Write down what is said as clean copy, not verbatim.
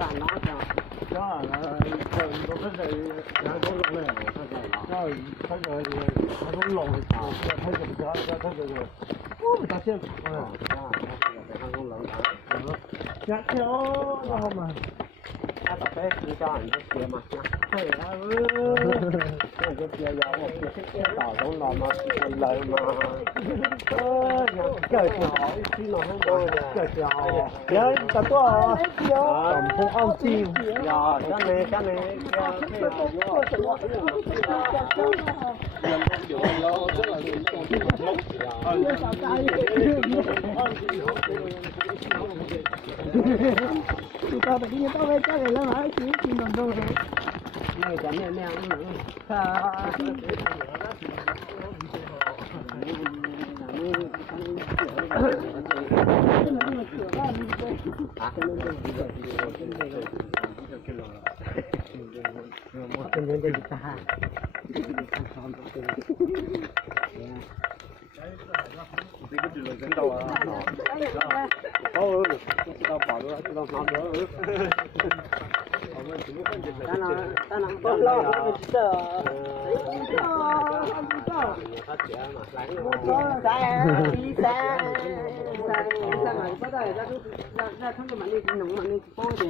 干哪去？啊，都是在阳光中的，然后他从楼里爬，他这个我们大些阳光冷下跳，然后嘛，他到底是叫人家学嘛？对啊，那就别要我别到中了嘛，来嘛，叫叫，一听到很多叫叫，别打多啊，咱们放心。呀，下面呀，你到底到位家里人还是听懂东西？那个那样，我跟人家打。这个就是真到啊！哦，知道跑了，知道跑了。当然，不老不知道。他姐嘛，来了。三，不对，那他们那弄嘛，那包的。